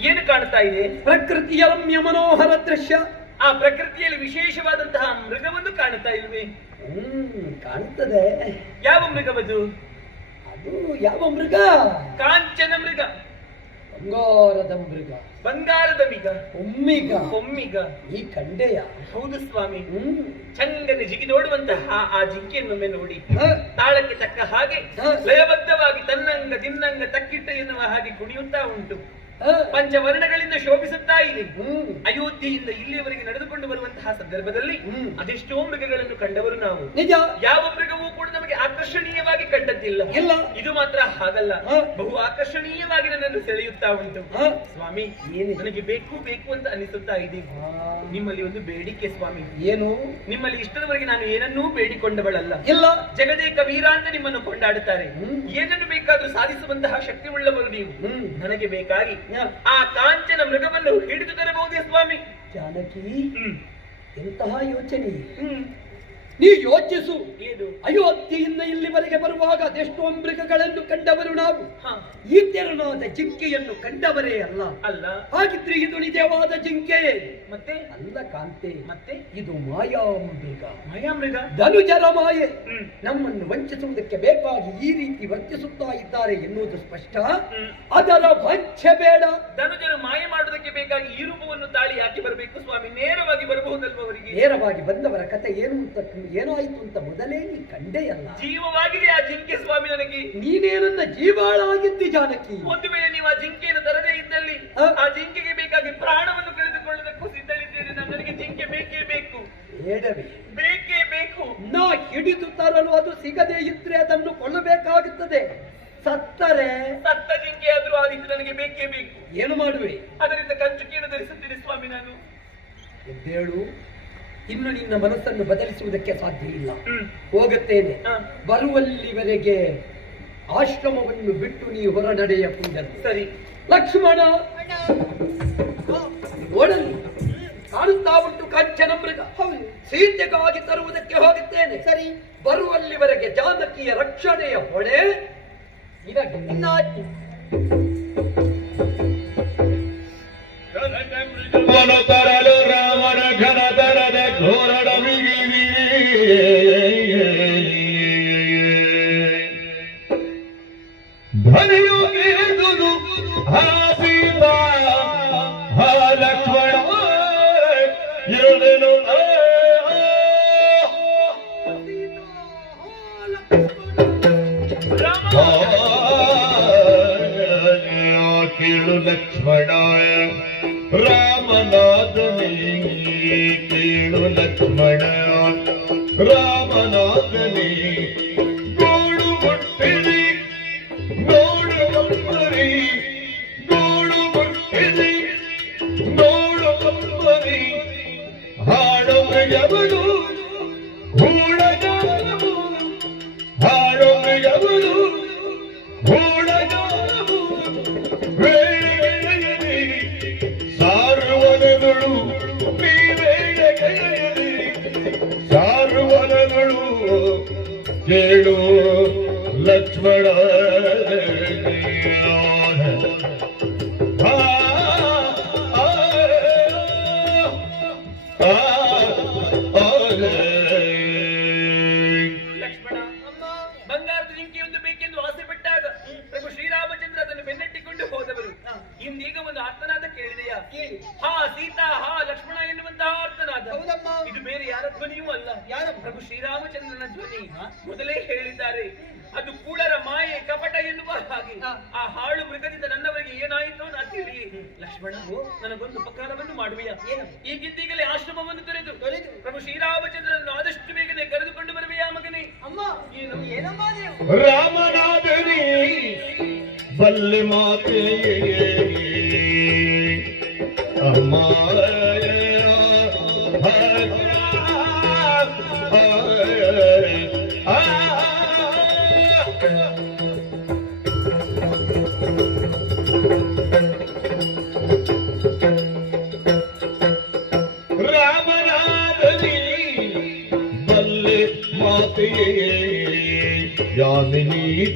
ಏನು ಕಾಣ್ತಾ ಇದೆ? ಪ್ರಕೃತಿಯ ರಮ್ಯ ಮನೋಹರ ದೃಶ್ಯ. ಆ ಪ್ರಕೃತಿಯಲ್ಲಿ ವಿಶೇಷವಾದಂತಹ ಮೃಗವನ್ನು ಕಾಣ್ತಾ ಇಲ್ವೇ? ಹ್ಮ್ ಕಾಣ್ತದೆ. ಯಾವ ಮೃಗವದು? ಅದು ಯಾವ ಮೃಗ? ಕಾಂಚನ ಮೃಗ. ಬಂಗಾರದ ಮೃಗ. ಬಂಗಾರದ ಮಿಗ. ಒಮ್ಮಿಗ. ಒಮ್ಮಿಗ. ಈ ಕಂಡೆಯ. ಹೌದು ಸ್ವಾಮಿ. ಹ್ಮ್. ಜಿಗಿ ನೋಡುವಂತಹ ಆ ಜಿಂಕೆಯನ್ನೊಮ್ಮೆ ನೋಡಿ. ತಾಳಕ್ಕೆ ತಕ್ಕ ಹಾಗೆ ಲಯಬದ್ಧವಾಗಿ ತನ್ನಂಗ ದಿನ್ನಂಗ ತಕ್ಕಿಟ್ಟ ಎನ್ನುವ ಹಾಗೆ ಕುಣಿಯುತ್ತಾ ಉಂಟು. ಪಂಚವರ್ಣಗಳಿಂದ ಶೋಭಿಸುತ್ತಾ ಇದೆ ಅಯೋಧ್ಯೆಯಿಂದ ಇಲ್ಲಿಯವರೆಗೆ ನಡೆದುಕೊಂಡು ಬರುವಂತಹ ಸಂದರ್ಭದಲ್ಲಿ ಹ್ಮ್. ಅದೆಷ್ಟೋ ಮೃಗಗಳನ್ನು ಕಂಡವರು ನಾವು. ನಿಜ. ಯಾವ ಮೃಗವೂ ಕೂಡ ನಮಗೆ ಆಕರ್ಷಣೀಯವಾಗಿ ಕಂಡದ್ದಿಲ್ಲ. ಇಲ್ಲ. ಇದು ಮಾತ್ರ ಹಾಗಲ್ಲ. ಬಹು ಆಕರ್ಷಣೀಯವಾಗಿ ನನ್ನನ್ನು ಸೆಳೆಯುತ್ತಾ ಉಂಟು. ಸ್ವಾಮಿ ಏನು? ನನಗೆ ಬೇಕು ಬೇಕು ಅಂತ ಅನಿಸುತ್ತಾ ಇದೆ. ನಿಮ್ಮಲ್ಲಿ ಒಂದು ಬೇಡಿಕೆ ಸ್ವಾಮಿ. ಏನು? ನಿಮ್ಮಲ್ಲಿ ಇಷ್ಟದವರೆಗೆ ನಾನು ಏನನ್ನೂ ಬೇಡಿಕೊಂಡವಳಲ್ಲ. ಇಲ್ಲ. ಜಗದೇ ವೀರ ಅಂತ ನಿಮ್ಮನ್ನು ಕೊಂಡಾಡುತ್ತಾರೆ. ಹ್ಮ್. ಏನನ್ನು ಬೇಕಾದ್ರೂ ಸಾಧಿಸುವಂತಹ ಶಕ್ತಿ ಉಳ್ಳವರು ನೀವು. ಹ್ಮ್. ನನಗೆ ಬೇಕಾಗಿ ಆ ಕಾಂಚನ ಮೃಗವನ್ನು ಹಿಡಿದು ತರಬಹುದೇ ಸ್ವಾಮಿ? ಜಾನಕಿ ಎಂತಹ ಯೋಚನೆ? ನೀ ಯೋಚಿಸು ಏನು ಅಯೋಧ್ಯೆಯಿಂದ ಇಲ್ಲಿವರೆಗೆ ಬರುವಾಗ ಅದೆಷ್ಟೋ ಮೃಗಗಳನ್ನು ಕಂಡವರು ನಾವು. ಹ. ಈ ತೆರನಾದ ಜಿಂಕೆಯನ್ನು ಕಂಡವರೇ ಅಲ್ಲ. ಅಲ್ಲ. ಹಾಗಿದ್ರೆ ಇದು ನಿಜವಾದ ಜಿಂಕೆ. ಮತ್ತೆ? ಅಲ್ಲ ಕಾಂತೆ. ಮತ್ತೆ? ಇದು ಮಾಯಾ ಮೃಗ ಮಾಯಾಮೃಗ? ಧನುಜರ ಮಾಯೆ. ನಮ್ಮನ್ನು ವಂಚಿಸುವುದಕ್ಕೆ ಬೇಕಾಗಿ ಈ ರೀತಿ ವರ್ತಿಸುತ್ತಾ ಇದ್ದಾರೆ ಎನ್ನುವುದು ಸ್ಪಷ್ಟ. ಅದರ ವಂಚೆ ಬೇಡ. ಧನುಜರ ಮಾಯ ಮಾಡುವುದಕ್ಕೆ ಬೇಕಾಗಿ ಈ ರೂಪವನ್ನು ತಾಳಿ ಹಾಕಿ ಬರಬೇಕು. ಸ್ವಾಮಿ ನೇರವಾಗಿ ಬರಬಹುದಲ್ವ ಅವರಿಗೆ? ನೇರವಾಗಿ ಬಂದವರ ಕಥೆ ಏನು ಅಂತ ಏನಾಯಿತು ಅಂತ ಮೊದಲೇ ನೀ ಕಂಡೆಯಲ್ಲ. ಜೀವವಾಗಿದೆ ಆ ಜಿಂಕೆ ಸ್ವಾಮಿ ನನಗೆ. ನೀನೇನನ್ನ ಜೀವಾಳಾಗಿದ್ದಿ ಜಾನಕಿ. ಒಂದು ವೇಳೆ ನೀವು ಆ ಜಿಂಕೆಯನ್ನು ತರದೇ ಇದ್ದಲ್ಲಿ ಆ ಜಿಂಕೆಗೆ ಬೇಕಾಗಿ ಪ್ರಾಣವನ್ನು ಕಳೆದುಕೊಳ್ಳುವುದಕ್ಕೂ ಸಿದ್ಧಳಿದ್ದೇನೆ. ನಾನು ನನಗೆ ಜಿಂಕೆ ಬೇಕೇ ಬೇಕು. ಬೇಡವೇ ಬೇಕೇ ಬೇಕು. ನಾ ಹಿಡಿದು ತರಲು ಅದು ಸಿಗದೇ ಇದ್ರೆ ಅದನ್ನು ಕೊಳ್ಳಬೇಕಾಗುತ್ತದೆ ಸತ್ತರೆ. ಸತ್ತ ಜಿಂಕೆ ಆದ್ರೂ ಆ ರೀತಿ ನನಗೆ ಬೇಕೇ ಬೇಕು. ಏನು ಮಾಡುವೆ? ಅದರಿಂದ ಕಂಚುಕಿಯನ್ನು ಧರಿಸುತ್ತೇನೆ ಸ್ವಾಮಿ ನಾನು. ಎದ್ದೇಳು. ಇನ್ನು ನಿನ್ನ ಮನಸ್ಸನ್ನು ಬದಲಿಸುವುದಕ್ಕೆ ಸಾಧ್ಯ ಇಲ್ಲ. ಹೋಗುತ್ತೇನೆ. ಬರುವಲ್ಲಿವರೆಗೆ ಆಶ್ರಮವನ್ನು ಬಿಟ್ಟು ನೀ ಹೊರ ನಡೆಯ ಕೂಡಲು. ಸರಿ. ಲಕ್ಷ್ಮಣ! ನೋಡಲಿ ಕಾಣುತ್ತಾ ಉಂಟು ಕಂಚನ ಮೃಗ. ಸೀತೆಗಾಗಿ ತರುವುದಕ್ಕೆ ಹೋಗುತ್ತೇನೆ. ಸರಿ. ಬರುವಲ್ಲಿವರೆಗೆ ಜಾನಕಿಯ ರಕ್ಷಣೆಯ ಹೊಣೆ ನಿನಗೆ. ನಿನ್ನಾಜ್ಞೆ. ತರಲು. ಧನಿಯು ಕೇಳಿದುದು ಹಾ ಸೀತಾ ಹಾ ಲಕ್ಷ್ಮಣ ಎರಡನು ರಾಮ ಕೇಳು ಲಕ್ಷ್ಮಣ ರಾಮನಾಥನೇ ಕೇಳು ಲಕ್ಷ್ಮಣ ರಾಮನಾಥನೇ ಗೋಡು ಕೇಳು ಲಕ್ಷ್ಮಣ ರಾಮನಾಥನೇ ಬಲ್ಲೆ ಮಾತೆ ಅಮ್ಮ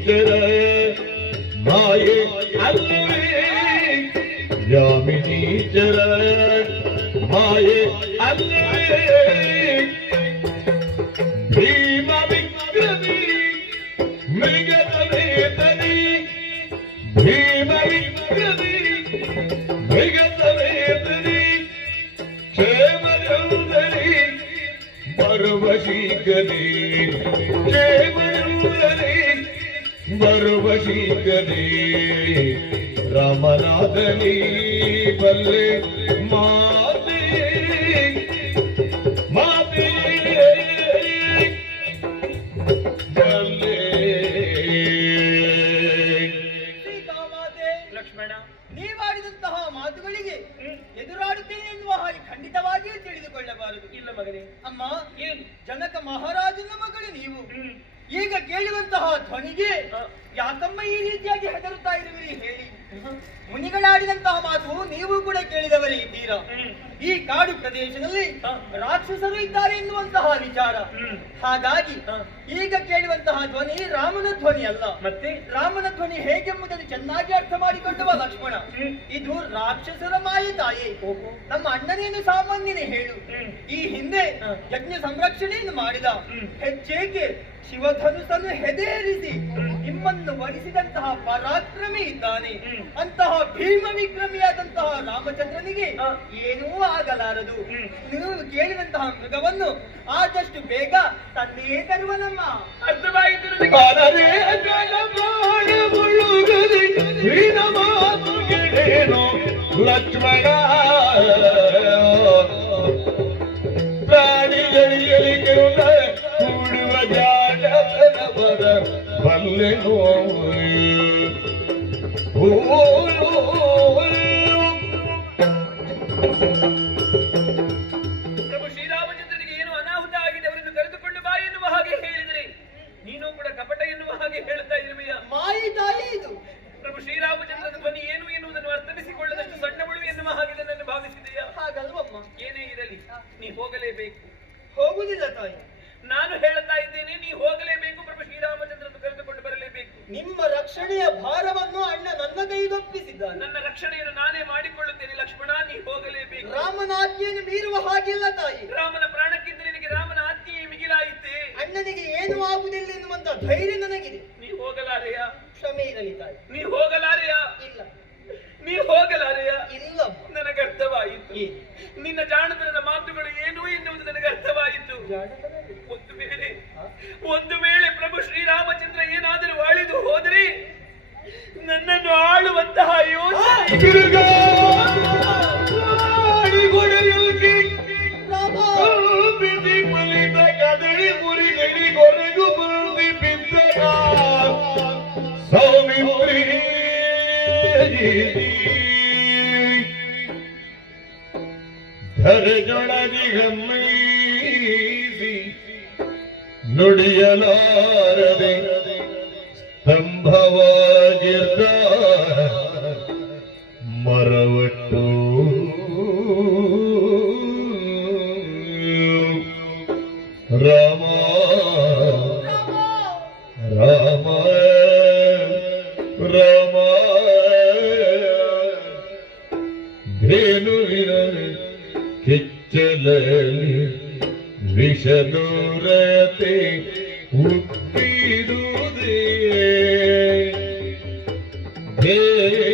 ಯಾಮಿನೀತರ ಮಾಯೆ ಅಲ್ಲವೇ? ಯಾಮಿನಿ ಜರ ಮಾಯೆ ಅಲ್ಲವೇ? ಭೀಮ ವಿಕ್ರಮಿ, ಮೃಗದ ವೇದನೆ. ಭೀಮ ವಿಕ್ರಮಿ, ಮೃಗದ ವೇದನೆ. ಕ್ಷೇಮದಲ್ಲಿ ಬರುವ ಶೀಘ್ರನೇ. ಕ್ಷೇಮದಲ್ಲಿ ಬರುವ ಶೀಘ್ರನೇ ರಾಮನಾಥನಿ ಬಲ್ಲೆ ಮಾತೆ ಮಾತೆ. ಬಲ್ಲೆ ಲಕ್ಷ್ಮಣ. ನೀವಾಡಿದಂತಹ ಮಾತುಗಳಿಗೆ ಎದುರಾಡುತ್ತೇನೆ ಎನ್ನುವ ಹಾಗೆ ಖಂಡಿತವಾಗಿಯೂ ತಿಳಿದುಕೊಳ್ಳಬಾರದು. ಇಲ್ಲ ಮಗನೇ. ಅಮ್ಮ ಏನು? ಜನಕ ಮಹಾರಾಜನ ಮಗಳು ನೀವು. ಹ್ಮ್. ಈಗ ಕೇಳುವಂತಹ ಧ್ವನಿಗೆ ಯಾಕಮ್ಮ ಈ ರೀತಿಯಾಗಿ ಹೆದರುತ್ತಾ ಇರುವಿರಿ ಹೇಳಿ? ಮುನಿಗಳಾಡಿದಂತಹ ಮಾತು ನೀವು ಕೂಡ ಕೇಳಿದವರೇ ಇದ್ದೀರಾ ಈ ಕಾಡು ಪ್ರದೇಶದಲ್ಲಿ ರಾಕ್ಷಸರು ಇದ್ದಾರೆ ಎನ್ನುವಂತಹ ವಿಚಾರ. ಹಾಗಾಗಿ ಈಗ ಕೇಳುವಂತಹ ಧ್ವನಿ ರಾಮನ ಧ್ವನಿ ಅಲ್ಲ. ಮತ್ತೆ? ರಾಮನ ಧ್ವನಿ ಹೇಗೆಂಬುದನ್ನು ಚೆನ್ನಾಗಿ ಅರ್ಥ ಮಾಡಿಕೊಂಡವ ಲಕ್ಷ್ಮಣ. ಇದು ರಾಕ್ಷಸರ ಮಾಯೆ ತಾಯಿ. ನಮ್ಮ ಅಣ್ಣನೇನು ಸಾಮಾನ್ಯನೇ ಹೇಳು. ಈ ಹಿಂದೆ. ಯಜ್ಞ ಸಂರಕ್ಷಣೆಯನ್ನು ಮಾಡಿದ. ಹೆಚ್ಚೇಕೆ ಶಿವಧನುಸನ್ನು ಹೆದೇರಿಸಿ ನಿಮ್ಮನ್ನು ವರಿಸಿದಂತಹ ಪರಾಕ್ರಮಿ ಇದ್ದಾನೆ. ಅಂತಹ ಭೀಮ ವಿಕ್ರಮಿಯಾದಂತಹ ರಾಮಚಂದ್ರನಿಗೆ. ಏನೂ ಆಗಲಾರದು. ನೀನು ನೀವು ಕೇಳಿದಂತಹ ಮೃಗವನ್ನು ಆದಷ್ಟು ಬೇಗ ತಂದೆಯೇ ಅರ್ಥವಾಯಿತು. ಮುಳುಗದೆ ನಿನ್ನ ಮಾತು ಲಕ್ಷ್ಮಣ ಬಲ್ಲೆನು ಪ್ರಭು ಶ್ರೀರಾಮಚಂದ್ರನಿಗೆ ಏನು ಅನಾಹುತ ಆಗಿದೆ ಅವರನ್ನು ಕರೆದುಕೊಂಡು ಬಾ ಎನ್ನುವ ಹಾಗೆ ಹೇಳಿದರೆ ನೀನು ಕೂಡ ಕಪಟ ಎನ್ನುವ ಹಾಗೆ ಹೇಳುತ್ತಾ ಇರುವೆಯ ಮಾಯಿ ತಾಯಿ ಇದು. ಪ್ರಭು ಶ್ರೀರಾಮಚಂದ್ರನ ಧ್ವನಿ ಏನು ಎನ್ನುವುದನ್ನು ಸಣ್ಣ ಸಣ್ಣವಳು ಎನ್ನುವ ಹಾಗೆ ನನ್ನನ್ನು ಭಾವಿಸಿದೆಯಾ? ಹಾಗಲ್ವಮ್ಮ ಏನೇ ಇರಲಿ ನೀ ಹೋಗಲೇಬೇಕು. ಹೋಗುದಿಲ್ಲ ತಾಯಿ. ನಾನು ಹೇಳ್ತಾ ಇದ್ದೇನೆ ನೀ ಹೋಗಲೇಬೇಕು ಪ್ರಭು ಶ್ರೀರಾಮಚಂದ್ರನ್ನು ಕರೆದುಕೊಂಡು ಬರಲೇಬೇಕು ನಿಮ್ಮ ರಕ್ಷಣೆಯ ಭಾರವನ್ನು ಅಣ್ಣ ನನ್ನ ಕೈಗೊಪ್ಪಿಸಿದ್ದಾನೆ. ನನ್ನ ರಕ್ಷಣೆಯನ್ನು ನಾನೇ ಮಾಡಿಕೊಳ್ಳುತ್ತೇನೆ ಲಕ್ಷ್ಮಣ ನೀ ಹೋಗಲೇಬೇಕು. ರಾಮನ ಆಜ್ಞೆಯನ್ನು ಮೀರುವ ಹಾಗಿಲ್ಲ ತಾಯಿ. ರಾಮನ ಪ್ರಾಣಕ್ಕಿಂತ ನಿನಗೆ ರಾಮನ ಆಜ್ಞೆಯೇ ಮಿಗಿಲಾಯಿತೆ. ಅಣ್ಣನಿಗೆ ಏನು ಆಗುವುದಿಲ್ಲ ಎನ್ನುವಂತ ಧೈರ್ಯ ನನಗಿದೆ ನೀ ಹೋಗಲಾರೆಯ ಕ್ಷಮೆ ಇರಲಿ ತಾಯಿ ನೀ ಹೋಗಲಾರೆಯ ಇಲ್ಲ ನೀ ಹೋಗಲಾರೆಯ ಇಲ್ಲಮ್ಮ ನನಗೆ ಅರ್ಥವಾಯಿತು ಏನು? ನಿನ್ನ ಜಾಣತನದ ಮಾತುಗಳು ಏನು ಎನ್ನುವುದು ನನಗೆ ಅರ್ಥವಾಯಿತು ಒಂದು ವೇಳೆ ಒಂದು ವೇಳೆ ಪ್ರಭು ಶ್ರೀರಾಮಚಂದ್ರ ಏನಾದರೂ ಆಳಿದು ಹೋದರೆ ನನ್ನನ್ನು ಆಳುವಂತಹ ಕದಳಿ ಮುರಿಗಡಿ ಕೊರಗು ಬುಲ್ದಿ ಬಿದ್ದ ಧರಜೊಳಗಿ ಗಮ್ಮೈಸಿ ನುಡಿಯಲಾರದೆ ಧೇನುವಿನ ಕಿಚ್ಚಲಲ್ಲಿ ವಿಷದೂರತೆ ಹುಟ್ಟಿದುದೇ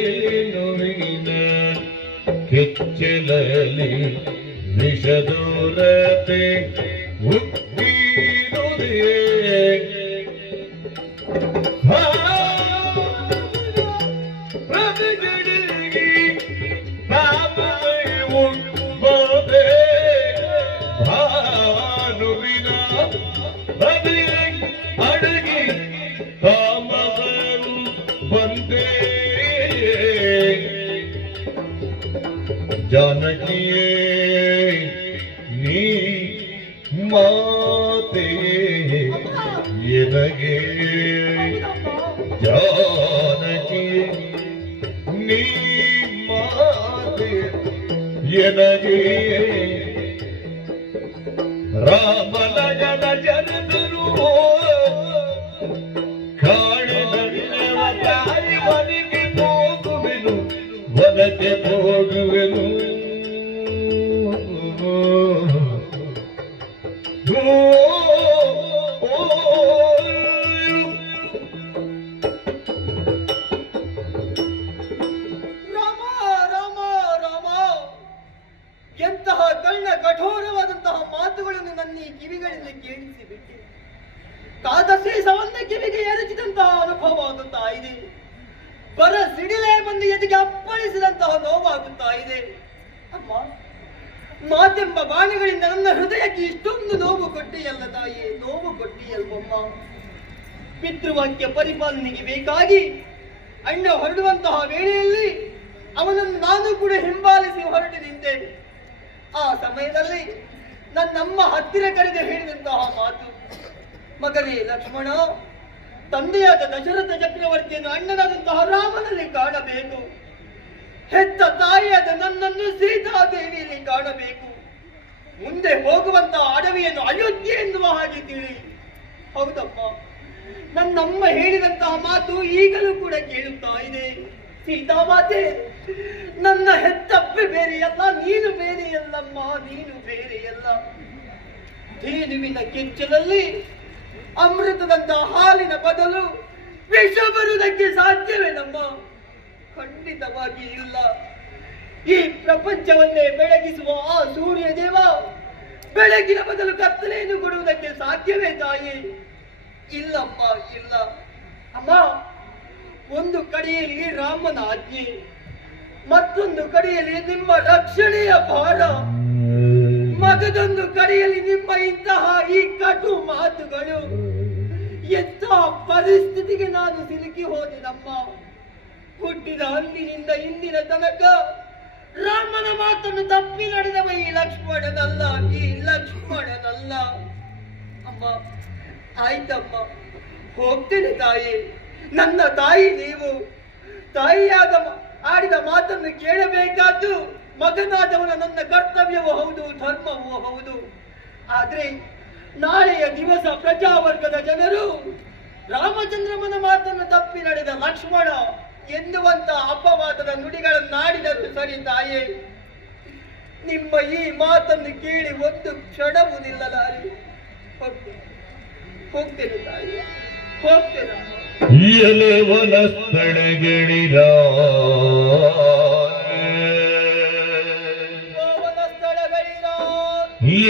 ಧೇನುವಿನ ಕಿಚ್ಚಲಲ್ಲಿ ವಿಷದೂರತೆ ಹುಟ್ಟಿದುದೇ ಜಾನಕಿಯೇ ಬಂದು ಎದೆಗೆ ಅಪ್ಪಳಿಸಿದಂತಹ ನೋವಾಗುತ್ತಾ ಇದೆ. ಅಮ್ಮ, ಮಾತೆಂಬ ಬಾಣಗಳಿಂದ ನನ್ನ ಹೃದಯಕ್ಕೆ ಇಷ್ಟೊಂದು ನೋವು ಕೊಟ್ಟಿಯಲ್ಲ ತಾಯಿ, ನೋವು ಕೊಟ್ಟಿಯಲ್ವಮ್ಮ. ಪಿತೃವಾಕ್ಯ ಪರಿಪಾಲನೆಗೆ ಬೇಕಾಗಿ ಅಣ್ಣ ಹೊರಡುವಂತಹ ವೇಳೆಯಲ್ಲಿ ಅವನನ್ನು ನಾನು ಕೂಡ ಹಿಂಬಾಲಿಸಿ ಹೊರಟು ನಿಂತೆ. ಆ ಸಮಯದಲ್ಲಿ ನನ್ನಮ್ಮ ಹತ್ತಿರ ಕರೆದು ಹೇಳಿದಂತಹ ಮಾತು ಮಗನೇ ಲಕ್ಷ್ಮಣ, ತಂದೆಯಾದ ದಶರಥ ಚಕ್ರವರ್ತಿಯನ್ನು ಅಣ್ಣನಾದಂತಹ ರಾಮನಲ್ಲಿ ಕಾಣಬೇಕು. ಹೆತ್ತ ತಾಯಿಯಾದ ನನ್ನನ್ನು ಸೀತಾದೇವಿಯಲ್ಲಿ ಕಾಣಬೇಕು. ಮುಂದೆ ಹೋಗುವಂತಹ ಅಡವಿಯನ್ನು ಅಯೋಧ್ಯೆ ಎನ್ನುವ ಹಾಗೆ ತಿಳಿ ಹೌದಪ್ಪ. ನನ್ನಮ್ಮ ಹೇಳಿದಂತಹ ಮಾತು ಈಗಲೂ ಕೂಡ ಕೇಳುತ್ತಾ ಇದೆ. ಸೀತಾಮಾತೆ, ನನ್ನ ಹೆತ್ತಪ್ಪೆ ಬೇರೆಯಲ್ಲ, ನೀನು ಬೇರೆಯಲ್ಲಮ್ಮ, ನೀನು ಬೇರೆಯಲ್ಲ. ಧೇನುವಿನ ಕೆಚ್ಚಲಲ್ಲಿ ಅಮೃತದಂತಹ ಹಾಲಿನ ಬದಲು ವಿಷ ಬರುವುದಕ್ಕೆ ಸಾಧ್ಯವೇನಮ್ಮ? ಖಂಡಿತವಾಗಿ ಇಲ್ಲ. ಈ ಪ್ರಪಂಚವನ್ನೇ ಬೆಳಗಿಸುವ ಆ ಸೂರ್ಯ ದೇವ ಬೆಳಗಿನ ಬದಲು ಕತ್ತಲೆಯನ್ನು ಕೊಡುವುದಕ್ಕೆ ಸಾಧ್ಯವೇ ತಾಯಿ? ಇಲ್ಲಪ್ಪ, ಇಲ್ಲ. ಅಮ್ಮ, ಒಂದು ಕಡೆಯಲ್ಲಿ ರಾಮನ ಆಜ್ಞೆ, ಮತ್ತೊಂದು ಕಡೆಯಲ್ಲಿ ನಿಮ್ಮ ರಕ್ಷಣೆಯ ಭಾರ. ಮಗದೊಂದು ಕಡೆಯಲ್ಲಿ ನಿಮ್ಮ ಇಂತಹ ಈ ಕಟು ಮಾತುಗಳು. ಎಂತಹ ಪರಿಸ್ಥಿತಿಗೆ ನಾನು ಸಿಲುಕಿ ಹೋದೆನಮ್ಮ ಹುಟ್ಟಿದ ಅಂದಿನಿಂದ ಇಂದಿನ ತನಕ ರಾಮನ ಮಾತನ್ನು ತಪ್ಪಿ ನಡೆದವ ಈ ಲಕ್ಷ್ಮಣನಲ್ಲ ಈ ಲಕ್ಷ್ಮಣನಲ್ಲ. ಅಮ್ಮ, ಆಯ್ತಮ್ಮ. ಹೋಗ್ತೇನೆ ತಾಯಿ. ನನ್ನ ತಾಯಿ ನೀವು. ತಾಯಿಯಾದ ಆಡಿದ ಮಾತನ್ನು ಕೇಳಬೇಕಾದ್ದು ಮಗನಾದವನ ನನ್ನ ಕರ್ತವ್ಯವೂ ಹೌದು, ಧರ್ಮವೂ ಹೌದು. ಆದ್ರೆ ನಾಳೆಯ ದಿವಸ ಪ್ರಜಾವರ್ಗದ ಜನರು ರಾಮಚಂದ್ರಮನ ಮಾತನ್ನು ತಪ್ಪಿ ನಡೆದ ಲಕ್ಷ್ಮಣ ಎನ್ನುವಂತ ಅಪವಾದದ ನುಡಿಗಳನ್ನಾಡಿದರು ಸರಿ ತಾಯೇ ನಿಮ್ಮ ಈ ಮಾತನ್ನು ಕೇಳಿ ಒಂದು ಕ್ಷಣವುದಿಲ್ಲ ಲಾರಿ ಹೋಗ್ತೇನೆ. ತಾಯಿ ಹೋಗ್ತೇನೆ. ಎಲೆ ಸ್ಥಳಗಳಿರ ಗೋವನ ಸ್ಥಳಗಳಿರ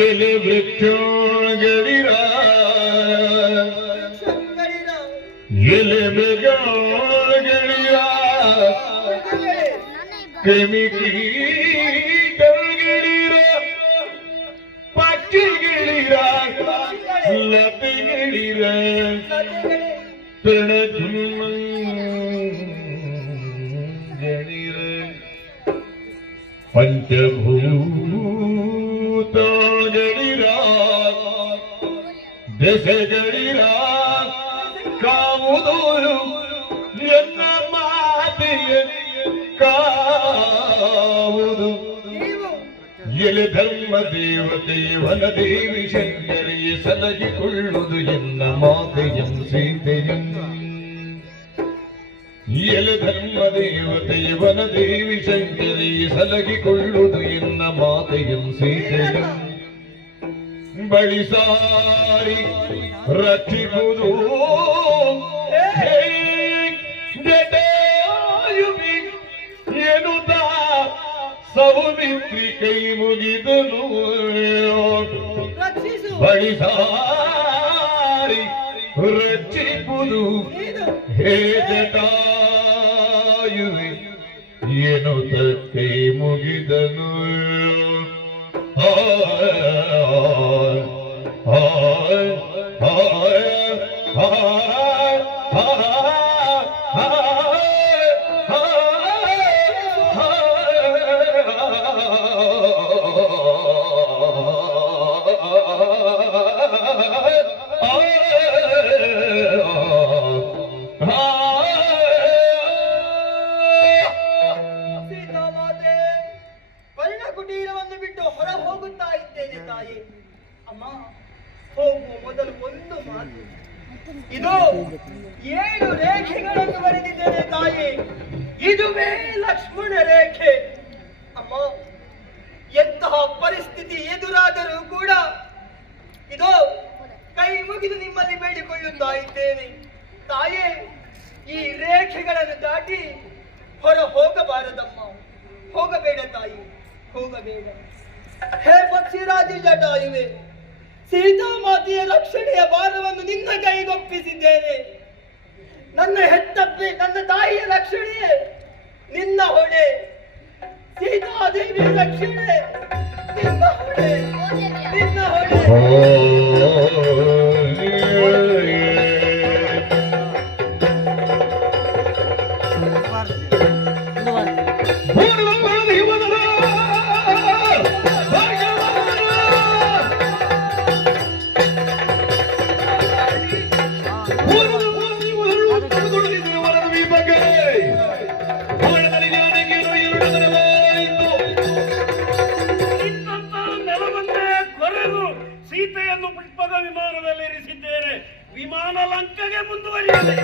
ಎಲೆ ವೃಕ್ಷಗಳಿರ प्रेमीची गेली रा पाठी गेली रात गेली रण गेली रे पंचभूत गडी रात जसे ಎಲೆ ಧರ್ಮ ದೇವತೆ, ವನ ದೇವಿ ಶಂಕರಿಯ ಸಲಹಿಕೊಳ್ಳುವುದು ಎನ್ನ ಮಾತೆಯಂ ಸೀತೆಯಂ. ಎಲೆ ಧರ್ಮ ದೇವತೆ, ವನ ದೇವಿ ಶಂಕರಿಯ ಸಲಹಿಕೊಳ್ಳುವುದು ಎನ್ನ ಮಾತೆಯಂ ಸೀತೆಯಂ. ಬಳಿ ಸಾರಿ ರಕ್ಷಿಸುವುದು ಹೇ ಜಟಾಯುವಿ, ಎನ್ನುತ್ತ ಸೌಮಿತ್ರಿ ಕೈ ಮುಗಿದನು ಬಳಿಸಾರಿ ರಚಿಪುದು ಸಾರಿ ರಕ್ಷಿಸುವುದು. ನೀನು ಹೇ ಜಟಾಯುವೆ ಎನ್ನುತ್ತ ಕೈ ಮುಗಿದನು? ಸೀತಾಮಾತೆಯ ರಕ್ಷಣೆಯ ಭಾರವನ್ನು ನಿನ್ನ ಕೈಗೊಪ್ಪಿಸಿದ್ದೇನೆ. ನನ್ನ ಹೆತ್ತಪ್ಪೆ ನನ್ನ ತಾಯಿಯ ರಕ್ಷಣೆಯೇ ನಿನ್ನ ಹೊಣೆ. ಸೀತಾದೇವಿಯ ರಕ್ಷಣೆ ನಿನ್ನ ಹೊಣೆ ನಿನ್ನ ಹೊಣೆ. ಸೀತೆಯನ್ನು ಪುಷ್ಪದ ವಿಮಾನದಲ್ಲಿ ಇರಿಸಿದ್ದೇನೆ. ವಿಮಾನ ಲಂಕೆಗೆ ಮುಂದುವರಿಯಲಿ.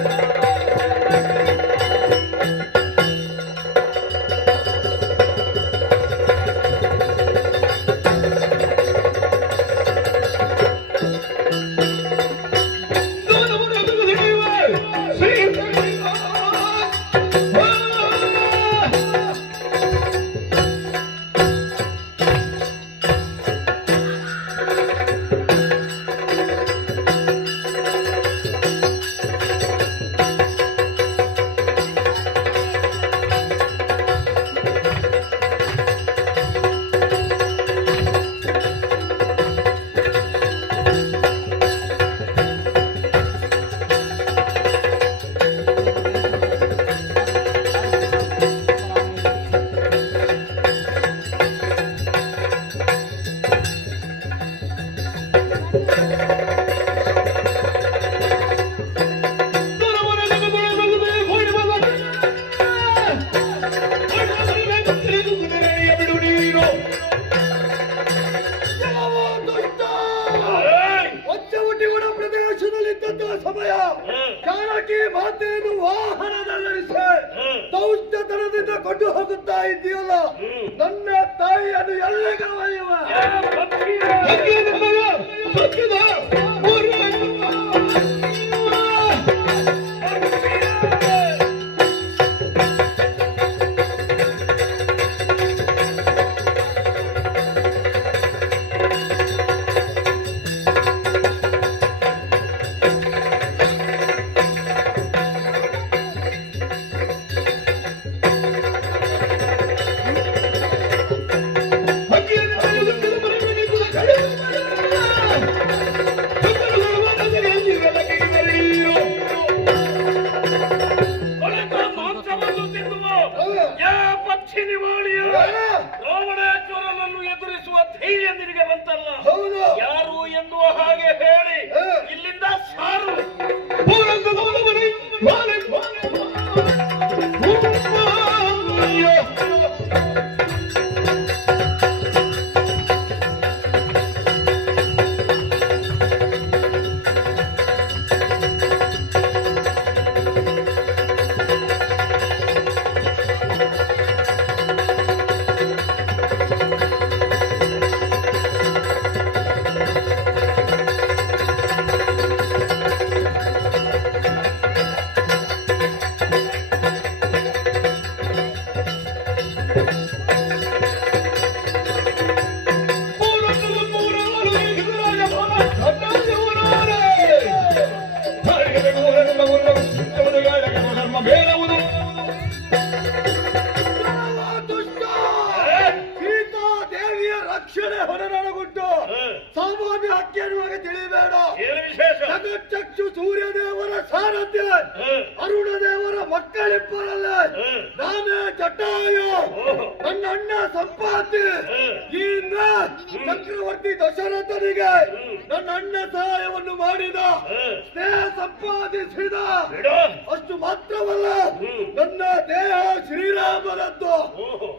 ಎದುರಿಸುವ ಧೈರ್ಯ ನಿನಗೆ ಬಂತಲ್ಲ? ಹೌದು. ಯಾರು ಎನ್ನುವ ಹಾಗೆ ಹೇಳಿ.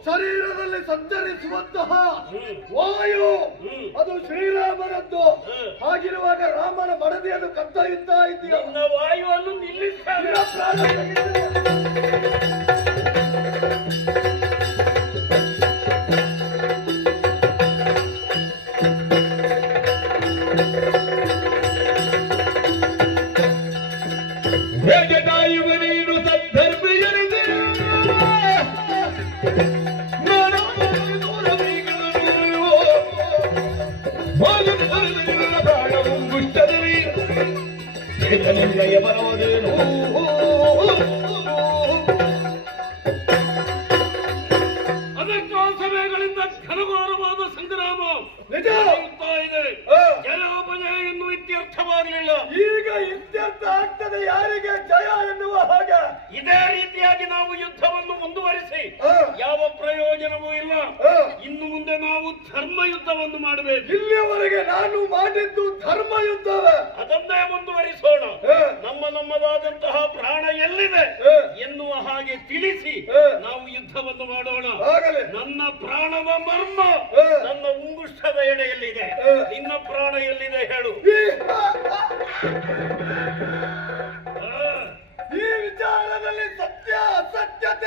ಶರೀರದಲ್ಲಿ ಸಂಚರಿಸುವಂತಹ ವಾಯು ಅದು ಶ್ರೀರಾಮನದ್ದು. ಹಾಗಿರುವಾಗ ರಾಮನ ಮಡದಿಯನ್ನು ಕತ್ತ ಇತ್ತಾ ಇದೆಯ? ವಾಯುವನ್ನು ನಿಲ್ಲಿಸ ಗಳಿಂದ ಘನವಾರವಾದ ಸಂಗ್ರಾಮ ನಿಜ. ಉಂಟಾ ಇದೆ. ಜಯಾಪಜಯ ಎನ್ನುವಿನ ಅರ್ಥವಾಗಲಿಲ್ಲ. ಈಗ ಇತ್ಯರ್ಥ ಆಗ್ತದೆ ಯಾರಿಗೆ ಜಯ ಎನ್ನುವ ಹಾಗೆ. ಇದೇ ರೀತಿಯಾಗಿ ನಾವು ಯುದ್ಧವನ್ನು ಮುಂದುವರಿಸಿ. ಯಾವ ಪ್ರಯೋಜನವೂ ಇಲ್ಲ. ಇನ್ನು ಮುಂದೆ ನಾವು ಧರ್ಮ ಯುದ್ಧವನ್ನು ಮಾಡಬೇಕು. ಇಲ್ಲಿಯವರೆಗೆ ನಾನು ಮಾಡಿದ್ದು ಧರ್ಮ ಯುದ್ಧವೇ. ಅದನ್ನೇ ಮುಂದುವರಿಸೋಣ. ನಮ್ಮ ನಮ್ಮದಾದಂತಹ ಪ್ರಾಣ ಎಲ್ಲಿದೆ ಎನ್ನುವ ಹಾಗೆ ತಿಳಿಸಿ ನಾವು ಯುದ್ಧವನ್ನು ಮಾಡೋಣ. ನನ್ನ ಪ್ರಾಣವ ಮರ್ಮ ನನ್ನ ಉಂಗುಷ್ಟದ ಎಡೆಯಲ್ಲಿದೆ. ನಿನ್ನ ಪ್ರಾಣ ಎಲ್ಲಿದೆ ಹೇಳು. ಈ ವಿಚಾರದಲ್ಲಿ ಸತ್ಯ ಅಸತ್ಯತೆ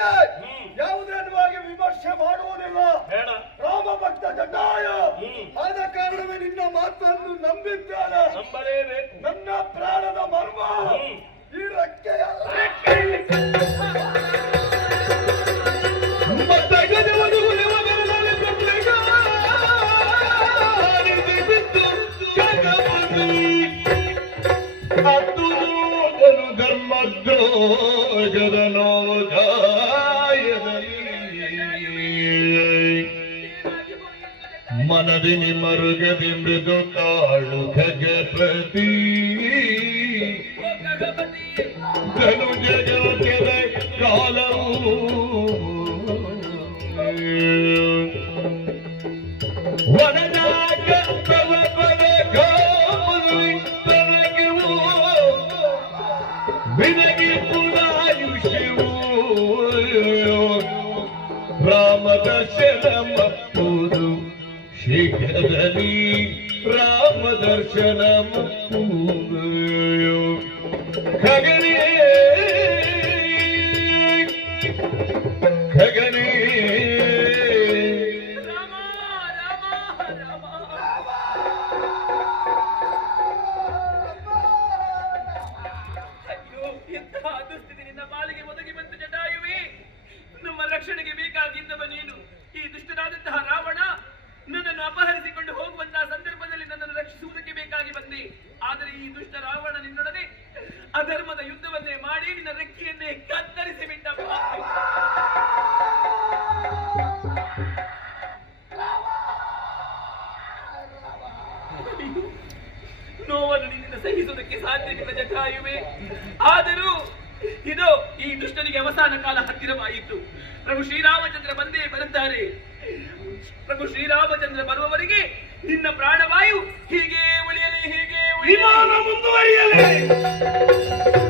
Thank you.